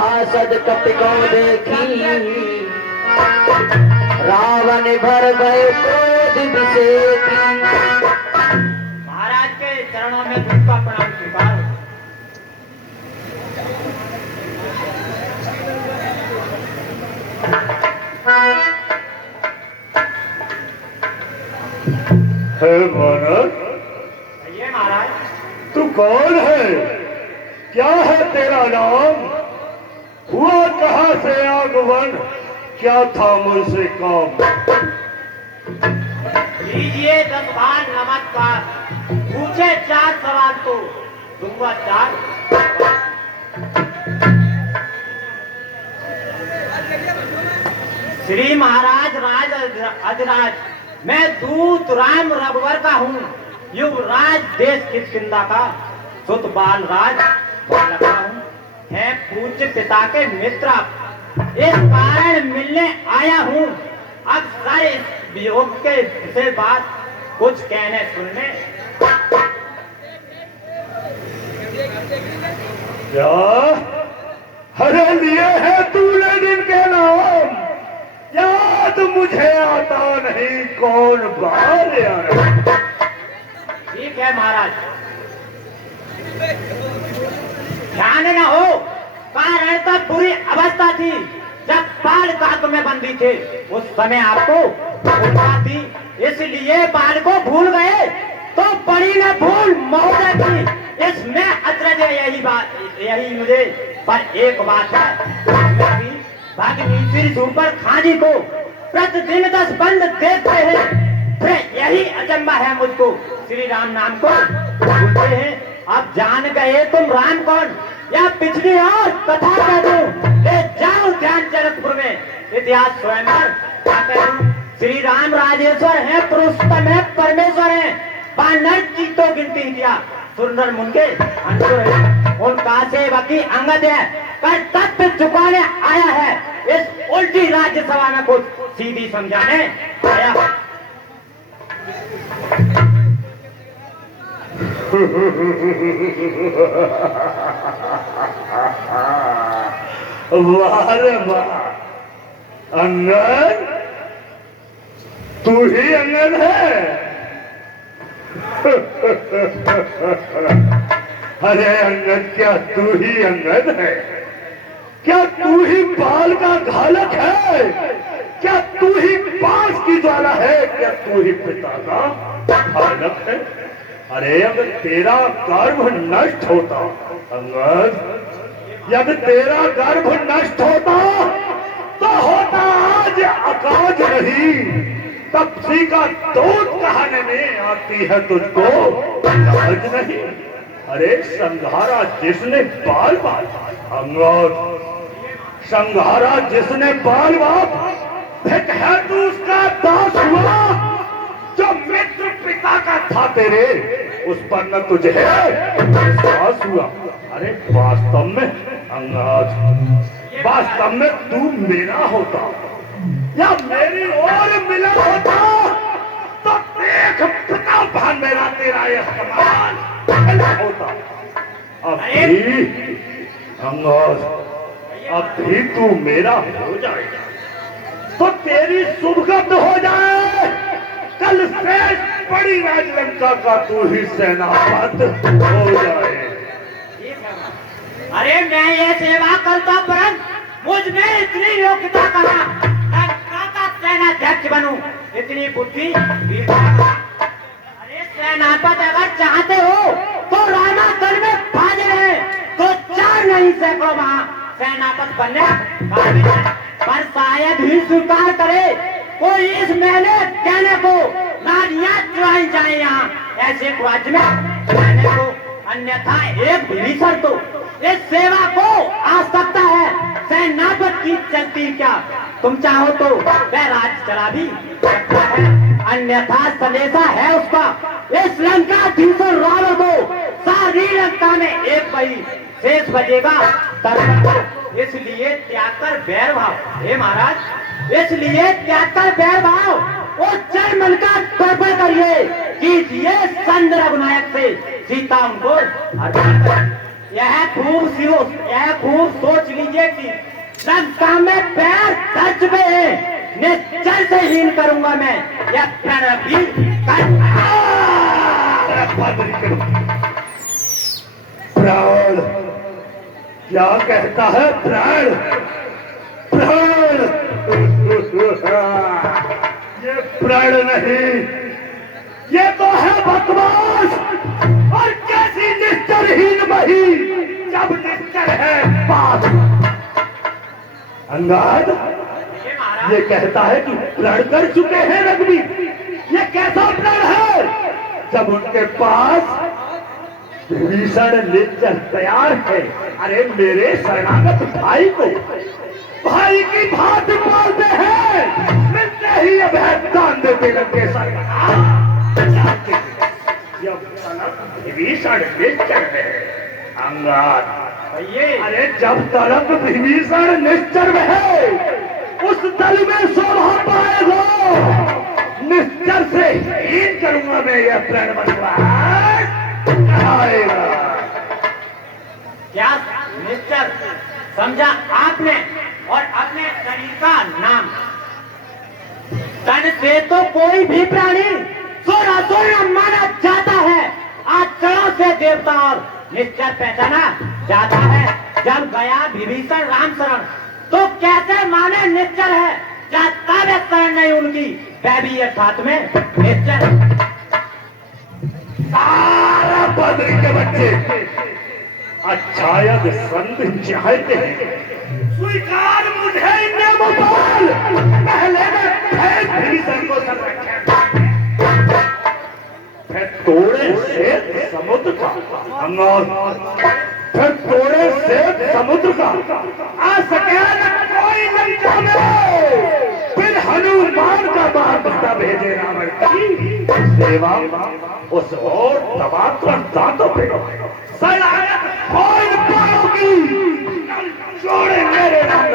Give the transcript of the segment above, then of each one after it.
सभासद कपिको देखी, रावण भर गए क्रोध विषेकी। महाराज के चरणों में झुका प्रणाम स्वीकार। हे मानस, ये महाराज तू कौन है? क्या है तेरा नाम? हुआ कहाँ से आगमन? क्या था मुझसे काम? लीजिए 10 बार नमस्कार। पूछे 4 सवाल तो दूंगा 4। श्री महाराज राज अधिराज, मैं दूत राम रघुवर का हूँ, युवराज देश किष्किंधा का, सुत बाल राज लगा हूँ, है पूज्य पिता के मित्र, इस कारण मिलने आया हूँ। अब सारे इस वियोग के से बात कुछ कहने सुनने। क्या हरे लिए है तूने दिन के नाम? याद मुझे आता नहीं, कौन बाहर आया? ठीक है महाराज, ध्यान न हो, कारण तब बुरी अवस्था थी जब बाल काक में बंदी थे, उस समय आपको भूलना थी, इसलिए बाल को भूल गए तो बड़ी न भूल महोदय की। इसमें अचरज यही बात, यही मुझे पर एक बात है, भाग्यनी श्री सुपर खाजी को प्रतिदिन 10 बंद देते हैं, फिर यही अचंबा है मुझको, श्री राम नाम को भूलते हैं। अब जान गए तुम राम कौन, या पिछली और कथा कह दूं, ले जाओ ध्यान जनकपुर में इतिहास स्वयंवर क्या कह दूं। श्री राम राजेश्वर है, पुरुषोत्तम है, परमेश्वर है, बानर चीतों गिनती दिया, सुंदर मुंगे अंकुर है, उनका सेवकी अंगद है, कर्तव्य चुकाने आया है, इस उल्टी राज्यसभा में कुछ सीधी समझाने आया। वाह रे वाह, अंगद, तू ही अंगद है? अरे अंगद, क्या तू ही अंगद है? क्या तू ही बाल का घालक है? क्या तू ही पास की ज्वाला है? क्या तू ही पिता का घालक है? अरे अगर तेरा गर्भ नष्ट होता अंगद, यदि तेरा गर्भ नष्ट होता तो होता आज अकाज नहीं, तपसी का दूध कहने में आती है तुझको लाज नहीं। अरे संघारा जिसने बाल बाल अंगद, संघारा जिसने बाल बाप, फिर है तू उसका दास हुआ, जो मित्र पिता का था तेरे, उस पर न तुझे विश्वास हुआ। अरे वास्तव में अंगद, वास्तव में तू मेरा होता या मेरी ओर मिला होता तो देख पिता भान मेरा तेरा ये समान होता। अभी अंगद, अभी तू मेरा हो जाएगा तो तेरी सुभगत हो जाए, कल से बड़ी राजलंका का तू ही सेनापति हो जाए। अरे मैं ये सेवा करता परंतु मुझ में इतनी योग्यता कहाँ, मैं का सेनाध्यक्ष बनूं, इतनी बुद्धि वीरता। अरे सेनापति अगर चाहते हो तो रामागढ़ में भाज रहे तो 4 नहीं सैकड़ों वहां सेनापति बनने, पर शायद ही स्वीकार करे कोई इस महीने कहने को नारियां चुराई जाए यहाँ ऐसे राज्य में कहने को, अन्यथा एक विभीषण तो इस सेवा को आ सकता है, सेनापति की चलती क्या, तुम चाहो तो वह राज चला भी सकता है, अन्यथा सलेसा है उसका इस लंका धीसर रावण को सारी लंका में एक बही शेष बजेगा तर्क को, इसलिए त्याग कर बैर भाव। हे महाराज, इसलिए त्याग कर बैर भाव और चर मन का तर्पण करिए, कीजिए संत रघुनायक से सीता उनको अर्पण करें। यह खूब सोच लीजिए हीन करूंगा मैं यह प्रण भी प्राण क्या कहता है प्राण प्राण ये प्राण नहीं ये तो है बकवास और कैसी निश्चरहीन बही जब निश्चर है पास अंगाद ये महाराज ये कहता है कि प्रण कर चुके हैं रघुवीर ये कैसा प्रण है जब उनके पास भीषण निश्चर तैयार है अरे मेरे शरणागत भाई को भाई की भांति पालते हैं मिलते ही अभय दान देते लगे विभीषण निश्चर है अंगार ये अरे जब तक विभीषण निश्चर है उस दल में शोभा पाएगा निश्चर से हीन करूंगा मैं यह प्रण बनवा क्या निश्चर समझा आपने और अपने शरीर का नाम तन से तो कोई भी प्राणी सोना सोना माना जाता है आचरण से देवता और निश्चर पहचाना जाता है जब गया विभीषण राम शरण तो कैसे माने निश्चर है जाता है शरण नहीं उनकी वैभी अर्थात में निश्चर सारा बद्री के बच्चे अच्छा यदि संत चाहते हैं स्वीकार मुझे नियमों पर पहले मैं भीषण को फिर तोड़े से समुद्र का फिर तोड़े से समुद्र का आ सके कोई लंका में फिर हनुमान का बार भेजे रावण की सेवा उस और तबाकर दांतों पे सलायत खोल पाओगी जोड़े मेरे नाम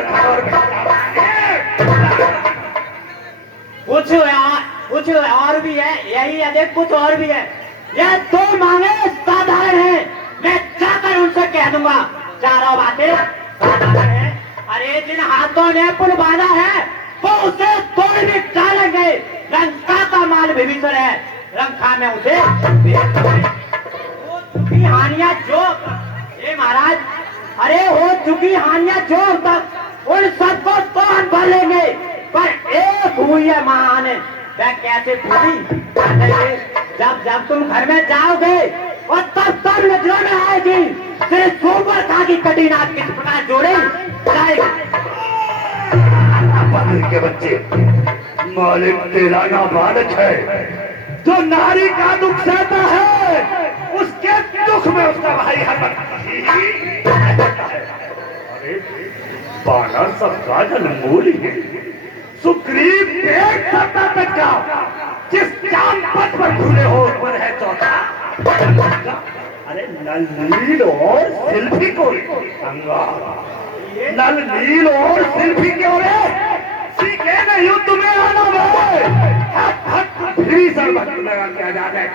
कुछ और भी है यही अधिक कुछ और भी है यह दो मांगे साधारण है मैं जाकर उनसे कह दूंगा चारों बातें साधारण है अरे जिन हाथों ने पुल बांधा है वो उसे तोड़ भी डालेंगे लंका का माल विभीषण है लंका में उसे हो चुकी हानियां जो ये महाराज अरे हो चुकी हानियां जो तक उन सबको तो हम भर लेंगे पर एक हुई है महान वह कैसे पूरी जब जब तुम घर में जाओगे और तब नजरों में आएगी सिर्फ सोबर खा की कटीनाथ किस प्रकार जोड़े जाएगी के बच्चे मालिक तेरा नाबालक है जो नारी का दुख सहता है उसके दुख में उसका भाई हर अरे बानर सबका जन्मूल है सुग्रीव पेट सत्ता तक का जिस चांद पथ पर भूले हो उस पर है चौथा अरे नल नील और शिल्पी को नल नील और शिल्पी के ओरे सीखे न युद्ध में आना लगा क्या जाता है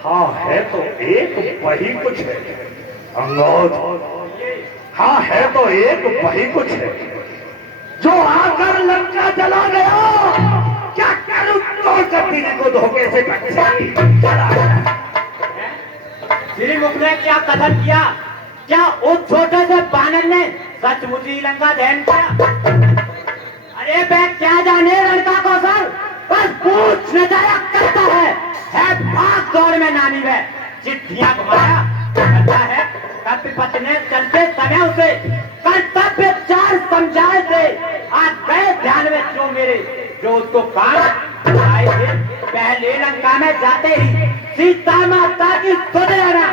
हाँ है तो एक वही कुछ है अंगोद हाँ है तो एक वही कुछ है जो आकर लंका चला गया क्या करूं तो कपीने को धोखे से श्री मुख ने क्या कथन किया क्या उस छोटे से बानर ने सचमुच ही लंका ध्यान किया अरे बे क्या जाने लड़का को सर बस पूछ नजारा करता है भाग दौड़ में नानी वे चिट्ठियां घुमाया करता है कपिपत ने चलते समय उसे कर्तव्य चार समझाए थे आज गए ध्यान में जो उसको काम आए थे पहले लंका में जाते ही सीता माता की सुध लेना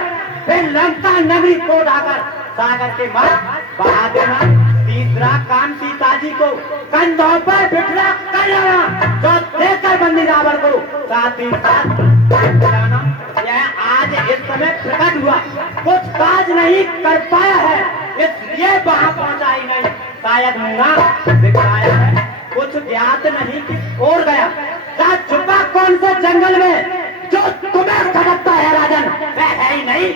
फिर लंका नगरी को उठाकर सागर के मध्य बढ़ा देना तीसरा काम सीता जी को कंधों पर बिठा कर लाना जो देकर बंदी रावण को साथ ही साथ लाना यह आज इस समय प्रकट हुआ कुछ काज नहीं कर पाया है इसलिए वहां पहुंचा ही नहीं शायद मुंगा दिखाया है कुछ ज्ञात नहीं कि और गया छुपा कौन से जंगल में जो तुम्हें खटकता है राजन वह है ही नहीं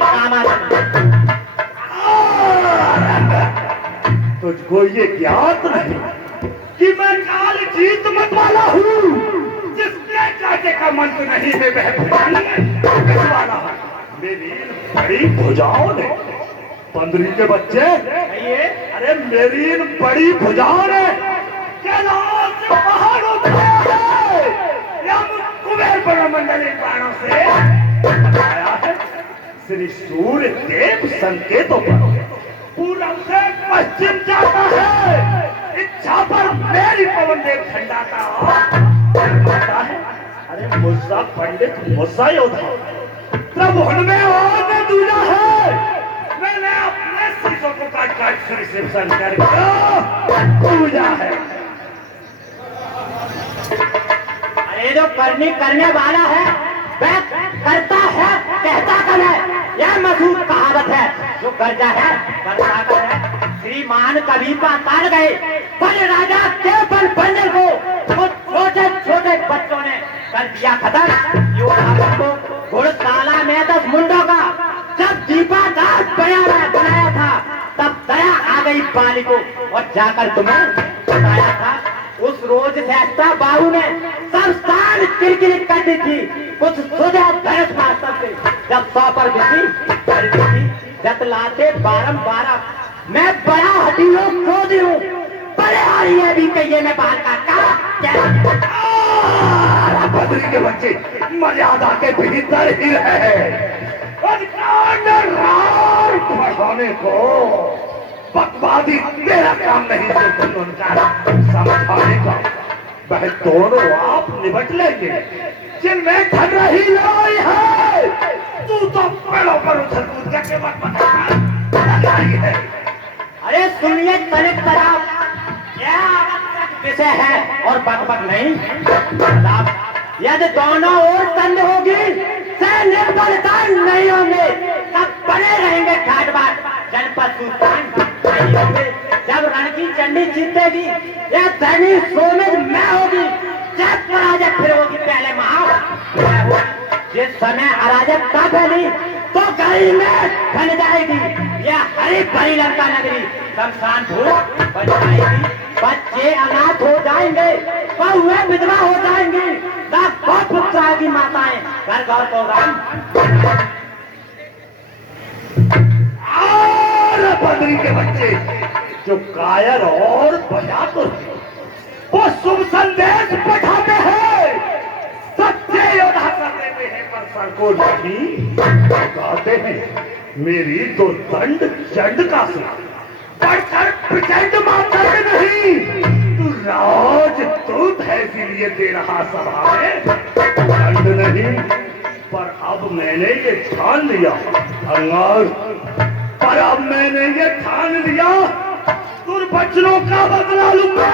तुझको ये ज्ञात नहीं कि मैं जीत मत वाला हूँ, जिसके काटे का मंत्र नहीं में वह भुजाने वाला है। मेरी बड़ी भुजाओं ने, बंदरी के बच्चे, अरे मेरी इन बड़ी भुजाओं ने कैलाश से बाहर उठाया है, या कुबेर ब्रह्मंडली प्राणों से बताया है। श्री सूर्य देव संकेतों पर पूरब से पश्चिम जाता है, इच्छा पर मेरी पवन देव ठंडाता है। अरे मुस्सा पंडित, मुस्सा योद्धा, प्रभु उनमें और ने दूजा है। मैंने अपने शीशों को काट काट श्री शिव शंकर को पूजा है। अरे जो करने वाला है वह करता है, कहता कब है। यह मशहूर कहावत है, जो गर्जा है करता कब है। श्रीमान कभी पाताल गए, बल राजा के बल बंदर को वो छोटे छोटे बच्चों ने कर दिया खत्म। योद्धा को घुड़शाला में 10 मुंडों का जब दीपादार बनाया था, तब दया आ गई बाली को और जाकर तुम्हें बताया था। उस रोज सहस्ता बाबू ने सब स्थान किरकिर कर दी थी। कुछ सोचा धनुष मास्टर से जब 100 पर थी, जतलाते बारंबार मैं बड़ा हटियो क्रोधी हूँ, बड़े आ रही है भी कहिए मैं बाहर का बद्री के बच्चे मर्यादा के भीतर ही रहे। बढ़ाने को बकवादी मेरा काम नहीं, सिर्फ उनका समझाने का। वह दोनों आप निपट लेंगे जिनमें ठग रही लड़ाई है। तू तो पेड़ों पर उछल कूद करके मत बता है। अरे सुनिए तनिक तराब, यह आवश्यक विषय है और बकबक नहीं। यदि दोनों ओर तंद होगी, सैन्य बलिदान नहीं होंगे, तब बने रहेंगे घाट बाट जनपद सुल्तान नहीं होंगे। जब रण की चंडी जीतेगी, यह धनी सोमेज मैं होगी, जब पराजय फिर होगी पहले महा। जिस समय अराजकता फैली तो गली में बन जाएगी यह हरी भरी लंका नगरी, शमशान भूमि बन जाएगी। बच्चे अनाथ हो जाएंगे, बहुएं विधवा हो जाएंगी, बहुत पुत्र की माताएं घर घर को राम। बद्री के बच्चे जो कायर और बयातुर, वो शुभ संदेश पठाते हैं, सच्चे योद्धा कर देते हैं, पर सर को नहीं कहते हैं। मेरी तो दंड चंड का सुना, बढ़कर प्रचंड माता में नहीं। तू राजदूत है इसीलिए दे रहा सभा में दंड नहीं, पर अब मैंने ये ठान लिया अंगार, पर अब मैंने ये ठान लिया दुर्वचनों का बदला लूंगा।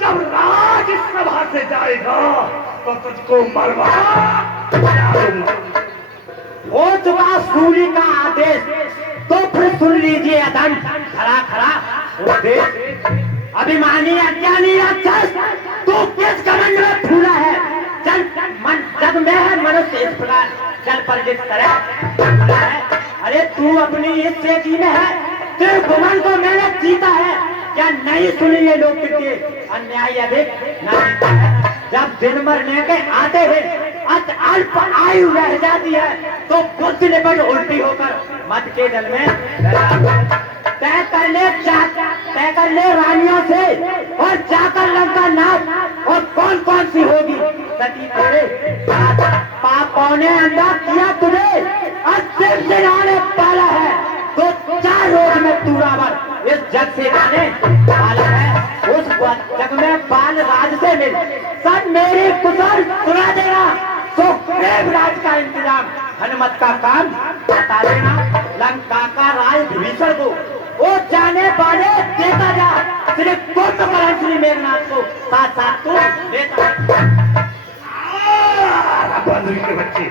जब राज सभा से जाएगा तो तुझको मरवा डालूंगा। हो चुका सूर्य का आदेश, तो फिर सुन लीजिए अधम खड़ा खड़ा उपदेश। अभिमानी अज्ञानी राक्षस, तू किस घमंड में फूला है। चल मन जग में है मनुष्य इस प्रकार, चल पर जिस तरह है। अरे तू अपनी इस चेती में है, तेरे गुमान को मैंने जीता है। क्या नहीं सुनी ये लोग कितने अन्याय अधिक न जीता है। जब दिन मरने के आते हैं अल्प आयु रह जाती है, तो बुद्धि निपट उल्टी होकर मत के जल में तय कर ले रानियों से और जाकर लंका नाप, और कौन कौन सी होगी सती तेरे पापों ने अंधा किया तुझे, अंतिम दिन आने वाला है। तो 4 रोज में तू रावण इस जग से जाने वाला है। उस जग में बाल राज से मिल सब मेरी कुशल सुना देना, तो देवराज का इंतजाम हनुमत का काम बता देना। लंका का राज विभीषण को वो जाने वाले देता जा, सिर्फ कुंभकर्ण श्री मेघनाथ को साथ साथ तू देता। बंदरी के बच्चे,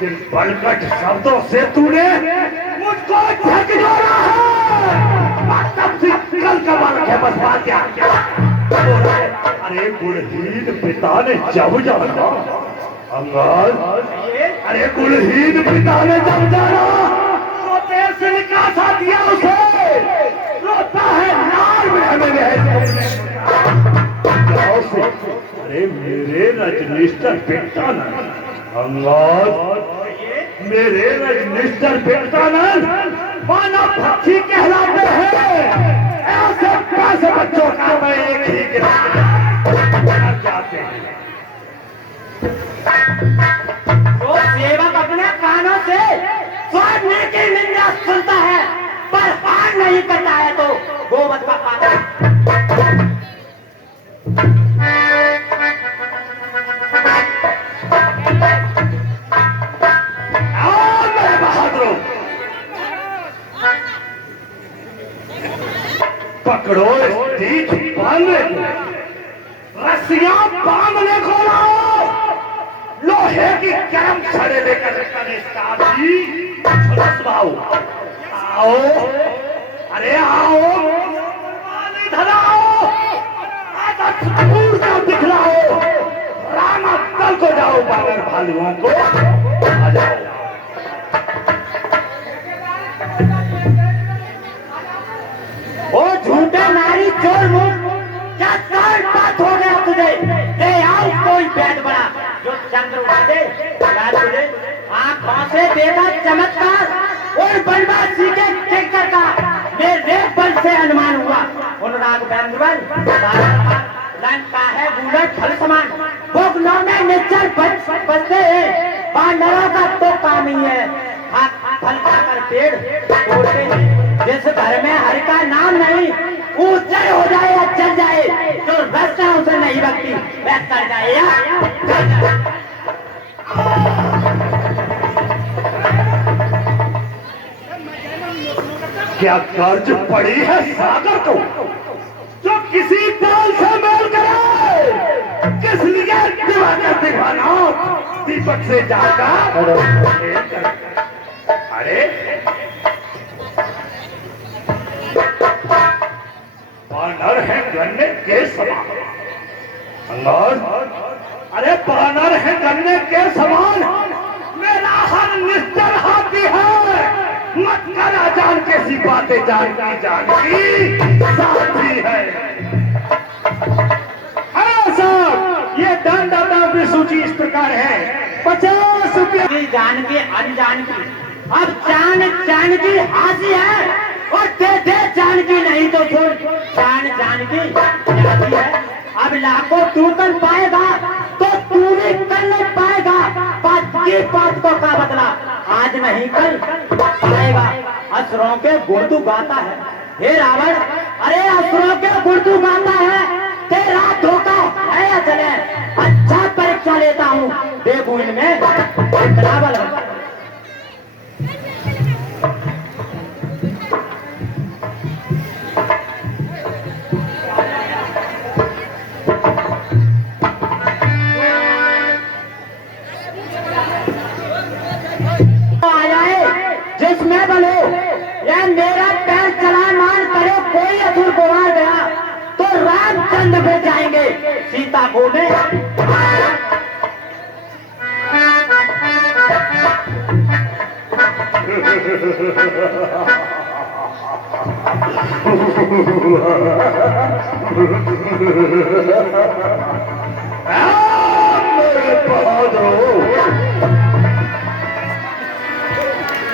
जिन बलकट शब्दों से तूने मुझको झकझोरा है, तब से कल का बालक है बस बात क्या। अरे गुणहीन पिता ने जब जाना अंगार, अरे गुणहीन पिता ने जब जाना तो देर से निकासा दिया उसे, रोता है नार में हमें रजनीश्वर पिटानंद, अंगार मेरे रजनीश्वर पिटानंद मानव पक्षी कहलाते हैं। ऐसे बच्चों का मैं एक ही गिरफ्तार चाहते हैं। जो सेवक अपने कानों से स्वामी की निंदा सुनता है पर पान नहीं करता है तो गोवध का पाता पकड़ो इस बांधने को, रस्सियां बांधने को लाओ, लोहे की गर्म छड़े लेकर आओ, आओ, अरे आओ, इधर आओ, दूर का दिखलाओ, रामा दल को जाओ, बाबर भालुओं को आ जाओ। ओ झूठे नारी चोर मुंह, क्या सारी बात हो गया तुझे? ले आओ कोई बैठ बड़ा जो चंद्र उड़ा दे या तुझे आंखों से देखा चमत्कार और बनवासी के किंकर का मेरे बल से अनुमान हुआ। अनुराग बैंद्रवल लंका है बूढ़े फल समान, भोगनों में निश्चल बसते हैं, बानरों का तो काम ही है फल खाकर पेड़ तोड़ते हैं। जिस घर में हरि का नाम नहीं, ऊंचाई हो जाए या चल जाए, जो रास्ता उसे नहीं रखती वह कर जाए या चल जाए। क्या कर्ज पड़ी है सागर को जो किसी ताल से मेल करे? किस लिए दिवाकर दीवाना दीपक से जागा? अरे बानर है गन्ने के समान, अरे बानर है गन्ने के समान, मेरा हर निश्चर हाथी है, मत करा जान कैसी बातें जानकी साथी है। हाँ साहब, ये दानदाताओं की सूची इस प्रकार है। 50 रुपया जान के अनजान की, अब जान की हाजी है और दे जानकी नहीं तो छोड़ जान की जाती है। अब लाखों तू कर पाएगा तो तू भी कर नहीं पाएगा, बात की बात को का बदला आज नहीं कल पाएगा। असुरों के गुण तू गाता है हे रावण, अरे असुरों के गुण तू गाता है, तेरा धोखा है या चले? अच्छा परीक्षा लेता हूँ, देखू इनमें कितना बल है। जिसमें बल हो या मेरा पैर चलामान करे, कोई असुर को मार गया तो रामचंद्र पे जाएंगे सीता को में।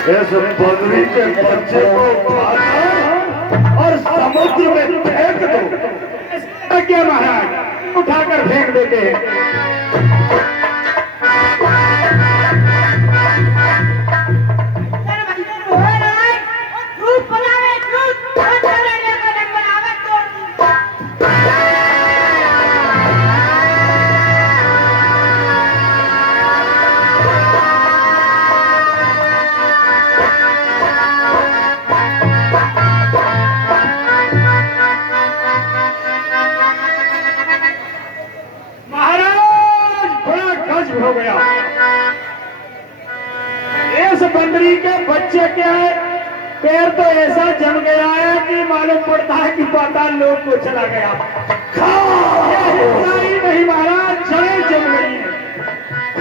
इस बदरी के बच्चे को उठाकर और समुद्र में फेंक दो। क्या महाराज, उठाकर फेंक देते हैं। हो गया। इस बंदरी के बच्चे के पैर तो ऐसा जम गया है कि मालूम पड़ता है कि पाताल लोक को चला गया। ही नहीं महाराज, जड़ें जम गई हैं।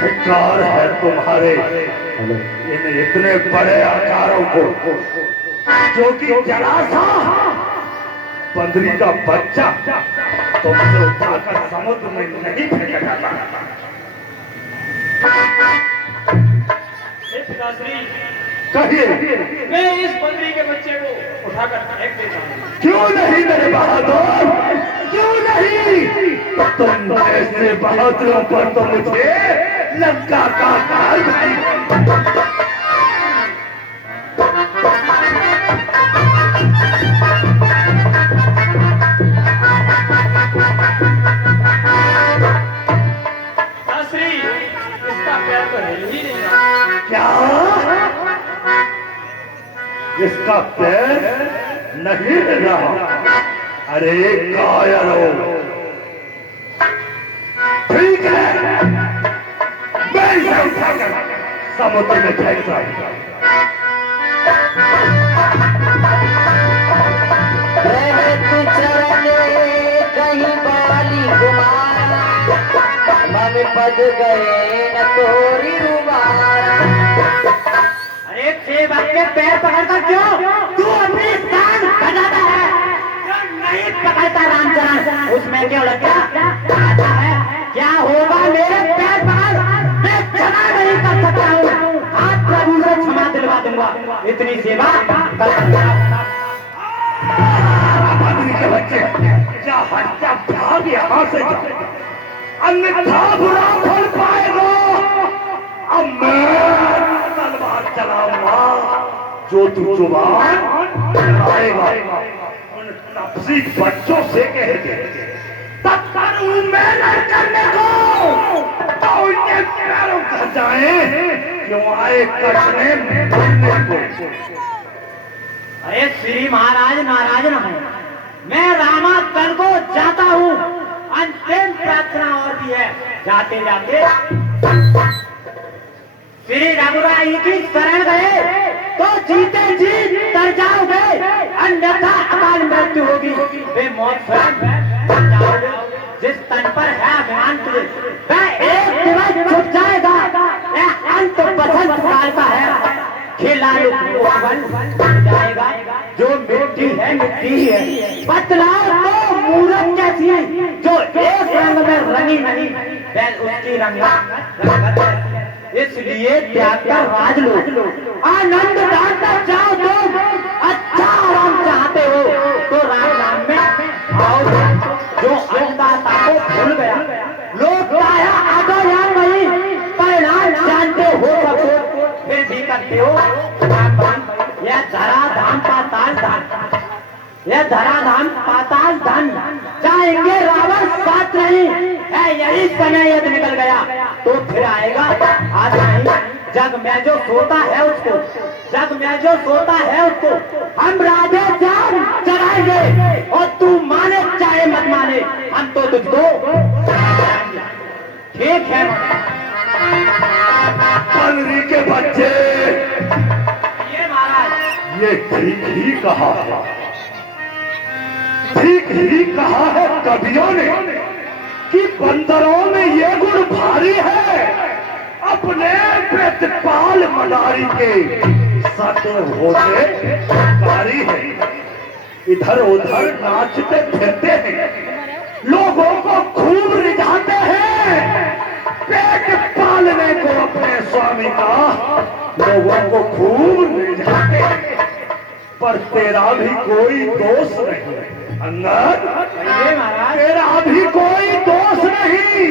धिक्कार है तुम्हारे इन इतने बड़े आकारों को, जो कि जरा सा बंदरी का बच्चा तुमसे उठाकर समुद्र में नहीं फेंका जाता। पिताश्री, कहिए, मैं इस बंदरी के बच्चे को उठाकर फेंक देता हूँ। क्यों नहीं मेरे बहादुर, क्यों नहीं? तुम ऐसे बहादुरों पर तो मुझे लंका का काल भाई। पिताश्री, इसका पैर तो हिल ही नहीं रहा। क्या इसका पैर नहीं हिल रहा? अरे कायरो, ठीक है, मैं इसे उठाकर समुद्र में फेंक दूंगा। रहत चरने कहीं बाली गुमारा, मम पद गए न तोरी उबारा। अरे सेवक के पैर पकड़कर क्यों तू अपनी शान बजाता है? जो नहीं पकड़ता रामचरण, उसमें क्यों लग गया? आता है क्या होगा मेरे पैर पकड़, मैं क्षमा नहीं कर सकता हूँ। आप प्रभु से क्षमा दिलवा दूंगा, इतनी सेवा कर सकता हूँ। आदमी के बच्चे, जा हट जा, भाग यहाँ से जा, अन्यथा बुरा फल पाएगा। अब मैं तलवार चलाऊंगा, जो तू जुबान चलाएगा उन तपसी बच्चों से कह दे, तब तक मेहनत करने को, तो उनके पैरों का जाए, क्यों आए कटने मरने को। अरे श्री महाराज नाराज न हो, मैं रामातन को जाता हूँ। अंतिम प्रार्थना और भी है, जाते जाते श्री रघुराई की शरण गए तो जीते जी तर जाओगे, अन्यथा अकाल मृत्यु होगी, वे मौत स्वयं जाओगे। जिस तन पर है अभिमान तुझे, वह एक दिवस छुप जाएगा। यह अंत बसंत काल का है, खिलाड़ू बन जाएगा। जो मिट्टी है मिट्टी ही है, बतलाओ तो मूरत कैसी, जो एक रंग में रंगी नहीं, वह उसकी रंगत है। इसलिए त्याग कर राज लो, आनंद दान जाओ। तुम अच्छा आराम चाहते हो तो राम नाम में आओ। जो अन्नदाता को भूल गया, लोग आया आगो या नहीं, परिणाम जानते हो सबको, फिर भी करते हो राम बाण। यह धरा धाम पाताल धाम, यह धरा धाम पाताल धन, जाएंगे रावण साथ नहीं है। यही समय यदि निकल गया तो फिर आएगा आज नहीं। जग में जो सोता है उसको, जग में जो सोता है उसको हम राधे जान चढ़ाएंगे, और तू माने चाहे मत माने, हम तो तुझको ठीक है। बंदरी के बच्चे, ये महाराज, ये ठीक ही कहा है, ठीक ही कहा है कवियों ने कि बंदरों में ये गुण भारी है, अपने प्रतिपाल मदारी के सत होते कारी है। इधर उधर नाचते फिरते हैं, लोगों को खूब रिझाते हैं, पेट पालने को अपने स्वामी का लोगों को खूब रिझाते हैं। पर तेरा भी कोई दोष नहीं अंगद, तेरा भी कोई दोष नहीं।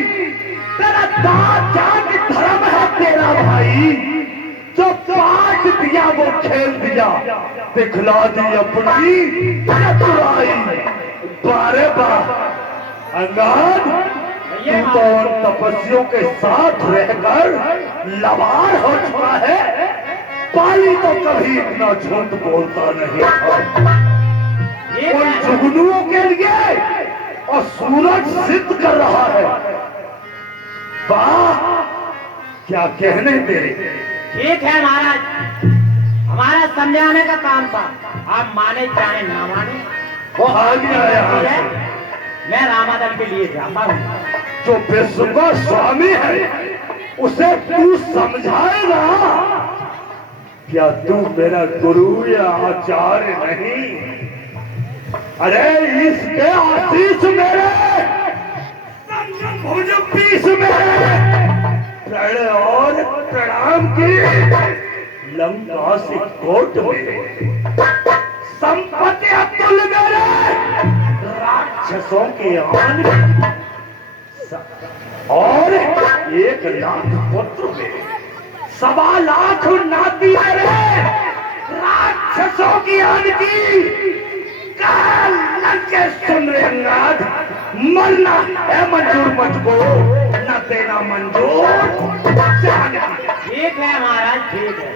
तेरा दांत जाति धर्म है तेरा भाई, जो पाठ दिया वो खेल दिया, दिखला दी अपनी चतुराई। बारे बार अंगद, तू तो उन तपस्वियों के साथ रहकर लवार हो चुका है। पाली तो कभी इतना झूठ बोलता नहीं था। उन जुगनुओं के लिए और सूरज सिद्ध कर रहा है। वाह, क्या कहने तेरे। ठीक है महाराज, हमारा समझाने का काम था, आप माने चाहे ना माने, वो आ गया यहाँ है। से। मैं रामादल के लिए जाता हूँ। जो विश्व का स्वामी है उसे तू समझाएगा। क्या तू मेरा गुरु या आचार्य नहीं? अरे इसके आशीष मेरे, संगम भुज पीस मेरे, अरे और प्रणाम की लंका से कोट में संपत्ति अतुल मेरे राक्षसों के आन और 1,00,000 पुत्र में 1,25,000 नाती मेरे राक्षसों की आन की काल लग के सुन रहे अंगाद मरना है मंजूर मुझको न देना मंजूर जाना। ठीक है महाराज ठीक है।